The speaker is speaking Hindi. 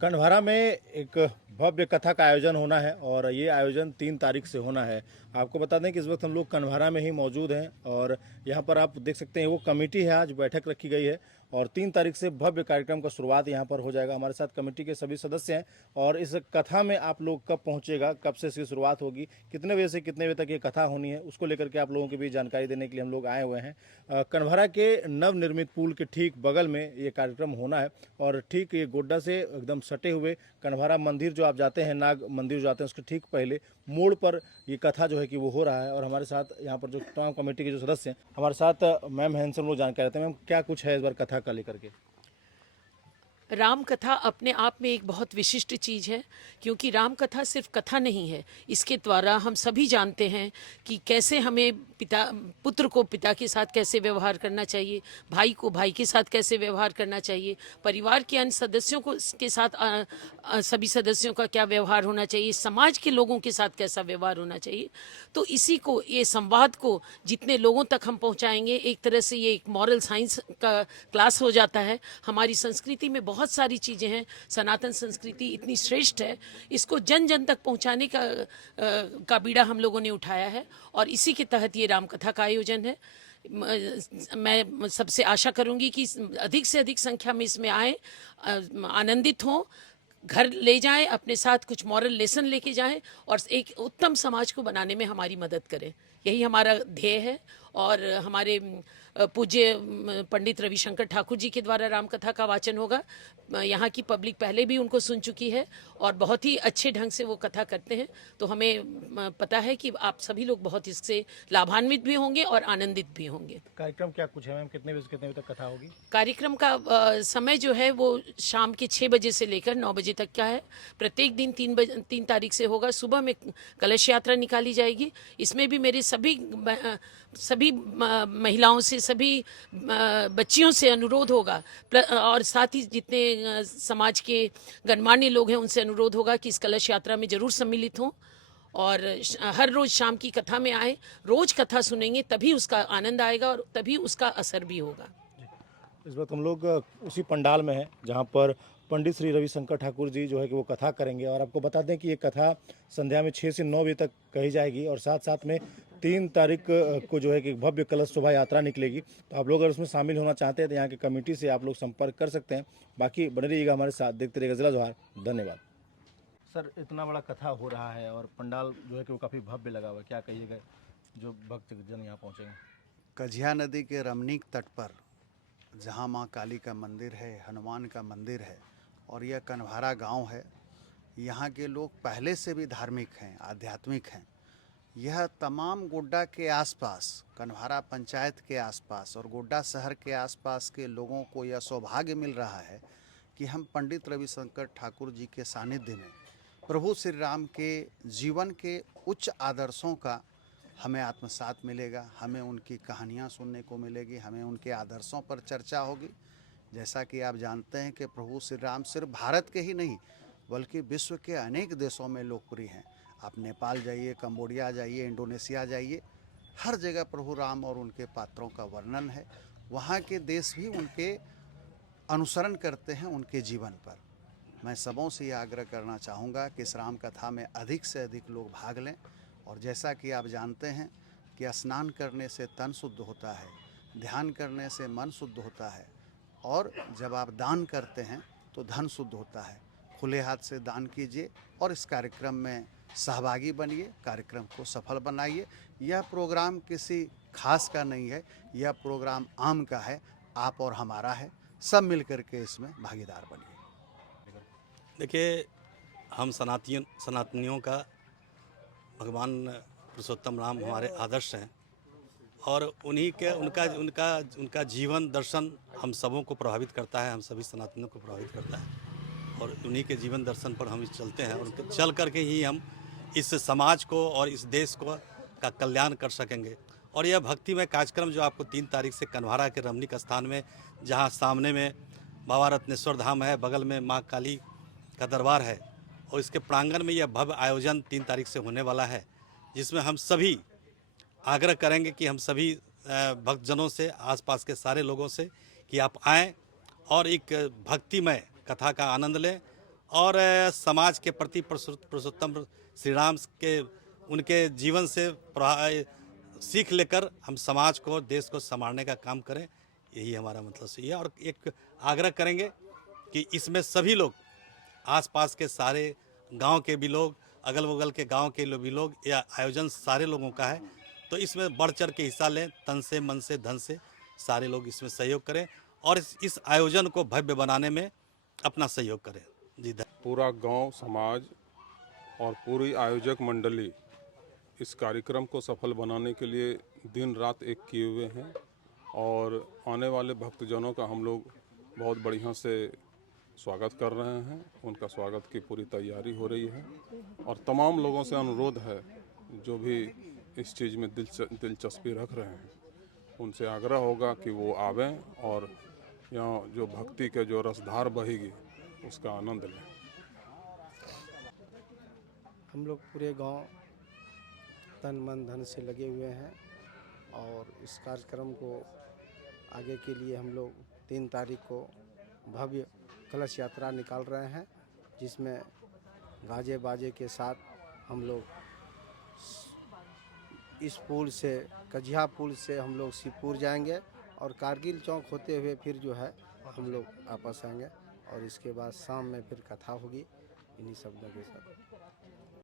कंढभारा में एक भव्य कथा का आयोजन होना है और ये आयोजन 3 तारीख से होना है। आपको बता दें कि इस वक्त हम लोग कंढभारा में ही मौजूद हैं और यहाँ पर आप देख सकते हैं वो कमेटी है, आज बैठक रखी गई है और 3 तारीख से भव्य कार्यक्रम का शुरुआत यहाँ पर हो जाएगा। हमारे साथ कमेटी के सभी सदस्य हैं और इस कथा में आप लोग कब पहुँचेगा, कब से इसकी शुरुआत होगी, कितने बजे से कितने बजे तक ये कथा होनी है, उसको लेकर के आप लोगों के बीच जानकारी देने के लिए हम लोग आए हुए हैं। कंढभारा के नवनिर्मित पुल के ठीक बगल में ये कार्यक्रम होना है और ठीक ये गोड्डा से एकदम सटे हुए कंढभारा मंदिर जो आप जाते हैं, नाग मंदिर जो आते हैं, उसके ठीक पहले मोड़ पर ये कथा जो है कि वो हो रहा है। और हमारे साथ यहाँ पर जो तमाम कमेटी के जो सदस्य हैं हमारे साथ मैम हैं, हम लोग जानकारी देते हैं। मैम, क्या कुछ है इस बार कथा का लेकर के? राम कथा अपने आप में एक बहुत विशिष्ट चीज़ है, क्योंकि राम कथा सिर्फ कथा नहीं है। इसके द्वारा हम सभी जानते हैं कि कैसे हमें पुत्र को पिता के साथ कैसे व्यवहार करना चाहिए, भाई को भाई के साथ कैसे व्यवहार करना चाहिए, परिवार के अन्य सदस्यों को के साथ सभी सदस्यों का क्या व्यवहार होना चाहिए, समाज के लोगों के साथ कैसा व्यवहार होना चाहिए। तो इसी को, ये संवाद को जितने लोगों तक हम पहुंचाएंगे, एक तरह से ये एक मॉरल साइंस का क्लास हो जाता है। हमारी संस्कृति में बहुत सारी चीज़ें हैं, सनातन संस्कृति इतनी श्रेष्ठ है, इसको जन जन तक पहुंचाने का बीड़ा हम लोगों ने उठाया है और इसी के तहत ये रामकथा का आयोजन है। मैं सबसे आशा करूंगी कि अधिक से अधिक संख्या में इसमें आए, आनंदित हों, घर ले जाएं, अपने साथ कुछ मॉरल लेसन लेके जाएं और एक उत्तम समाज को बनाने में हमारी मदद करें। यही हमारा ध्येय है। और हमारे पूज्य पंडित रविशंकर ठाकुर जी के द्वारा रामकथा का वाचन होगा। यहाँ की पब्लिक पहले भी उनको सुन चुकी है और बहुत ही अच्छे ढंग से वो कथा करते हैं। तो हमें पता है कि आप सभी लोग बहुत इससे लाभान्वित भी होंगे और आनंदित भी होंगे। कार्यक्रम क्या कुछ है मैम, कितने बजे से कितने बजे तक कथा होगी? कार्यक्रम का समय जो है वो शाम के 6 बजे से लेकर 9 बजे तक का है। प्रत्येक दिन 3 तारीख से होगा। सुबह में कलश यात्रा निकाली जाएगी। इसमें भी मेरे सभी महिलाओं से, सभी बच्चियों से अनुरोध होगा और साथ ही जितने समाज के गणमान्य लोग हैं उनसे अनुरोध होगा कि इस कलश यात्रा में ज़रूर सम्मिलित हों और हर रोज़ शाम की कथा में आए। रोज़ कथा सुनेंगे तभी उसका आनंद आएगा और तभी उसका असर भी होगा। इस वक्त हम लोग उसी पंडाल में हैं जहाँ पर पंडित श्री रविशंकर ठाकुर जी जो है कि वो कथा करेंगे और आपको बता दें कि ये कथा संध्या में 6 से 9 बजे तक कही जाएगी और साथ साथ में 3 तारीख को जो है कि भव्य कलश शोभा यात्रा निकलेगी। तो आप लोग अगर उसमें शामिल होना चाहते हैं तो यहाँ की कमेटी से आप लोग संपर्क कर सकते हैं। बाकी बने रहिएगा हमारे साथ, देखते रहिएगा जिला जोहार। धन्यवाद। सर, इतना बड़ा कथा हो रहा है और पंडाल जो है कि वो काफ़ी भव्य लगा हुआ है, क्या कहिएगा जो भक्तजन यहाँ पहुँचेंगे? कझिया नदी के रमणीक तट पर जहाँ माँ काली का मंदिर है, हनुमान का मंदिर है और यह कंढभारा गांव है। यहाँ के लोग पहले से भी धार्मिक हैं, आध्यात्मिक हैं। यह तमाम गोड्डा के आसपास, कंढभारा पंचायत के आसपास और गोड्डा शहर के आसपास के लोगों को यह सौभाग्य मिल रहा है कि हम पंडित रविशंकर ठाकुर जी के सानिध्य में प्रभु श्री राम के जीवन के उच्च आदर्शों का हमें आत्मसात मिलेगा, हमें उनकी कहानियाँ सुनने को मिलेगी, हमें उनके आदर्शों पर चर्चा होगी। जैसा कि आप जानते हैं कि प्रभु श्री राम सिर्फ भारत के ही नहीं बल्कि विश्व के अनेक देशों में लोकप्रिय हैं। आप नेपाल जाइए, कंबोडिया जाइए, इंडोनेशिया जाइए, हर जगह प्रभु राम और उनके पात्रों का वर्णन है। वहाँ के देश भी उनके अनुसरण करते हैं उनके जीवन पर। मैं सबों से ये आग्रह करना चाहूँगा कि इस राम कथा में अधिक से अधिक लोग भाग लें। और जैसा कि आप जानते हैं कि स्नान करने से तन शुद्ध होता है, ध्यान करने से मन शुद्ध होता है और जब आप दान करते हैं तो धन शुद्ध होता है। खुले हाथ से दान कीजिए और इस कार्यक्रम में सहभागी बनिए, कार्यक्रम को सफल बनाइए। यह प्रोग्राम किसी खास का नहीं है, यह प्रोग्राम आम का है, आप और हमारा है। सब मिलकर के इसमें भागीदार बनिए। देखिए, हम सनातनियों का भगवान पुरुषोत्तम राम हमारे आदर्श हैं और उन्हीं के उनका जीवन दर्शन हम सबों को प्रभावित करता है, हम सभी सनातनियों को प्रभावित करता है और उन्हीं के जीवन दर्शन पर हम चलते हैं और चल करके ही हम इस समाज को और इस देश को का कल्याण कर सकेंगे। और यह भक्तिमय कार्यक्रम जो आपको 3 तारीख से कंढभारा के रमणीक स्थान में, जहाँ सामने में बाबा रत्नेश्वर धाम है, बगल में माँ काली का दरबार है और इसके प्रांगण में यह भव्य आयोजन 3 तारीख से होने वाला है, जिसमें हम सभी आग्रह करेंगे कि हम सभी भक्तजनों से, आसपास के सारे लोगों से कि आप आएँ और एक भक्तिमय कथा का आनंद लें और समाज के प्रति पुरुषोत्तम श्री राम के उनके जीवन से सीख लेकर हम समाज को, देश को संभालने का काम करें, यही हमारा मतलब सही है। और एक आग्रह करेंगे कि इसमें सभी लोग, आसपास के सारे गांव के भी लोग, अगल बगल के गांव के भी लोग, यह आयोजन सारे लोगों का है, तो इसमें बढ़ चढ़ के हिस्सा लें, तन से, मन से, धन से सारे लोग इसमें सहयोग करें और इस आयोजन को भव्य बनाने में अपना सहयोग करें। जी पूरा गांव, समाज और पूरी आयोजक मंडली इस कार्यक्रम को सफल बनाने के लिए दिन रात एक किए हुए हैं और आने वाले भक्तजनों का हम लोग बहुत बढ़िया से स्वागत कर रहे हैं। उनका स्वागत की पूरी तैयारी हो रही है और तमाम लोगों से अनुरोध है जो भी इस चीज़ में दिलचस्पी रख रहे हैं, उनसे आग्रह होगा कि वो आवें और यहाँ जो भक्ति के जो रसधार बहेगी उसका आनंद लें। हम लोग पूरे गांव तन मन धन से लगे हुए हैं और इस कार्यक्रम को आगे के लिए हम लोग 3 तारीख को भव्य कलश यात्रा निकाल रहे हैं, जिसमें गाजे बाजे के साथ हम लोग इस पुल से, कजिया पुल से हम लोग शिवपुर जाएंगे और कारगिल चौक होते हुए फिर जो है हम लोग वापस आएंगे और इसके बाद शाम में फिर कथा होगी इन्हीं शब्दों के साथ।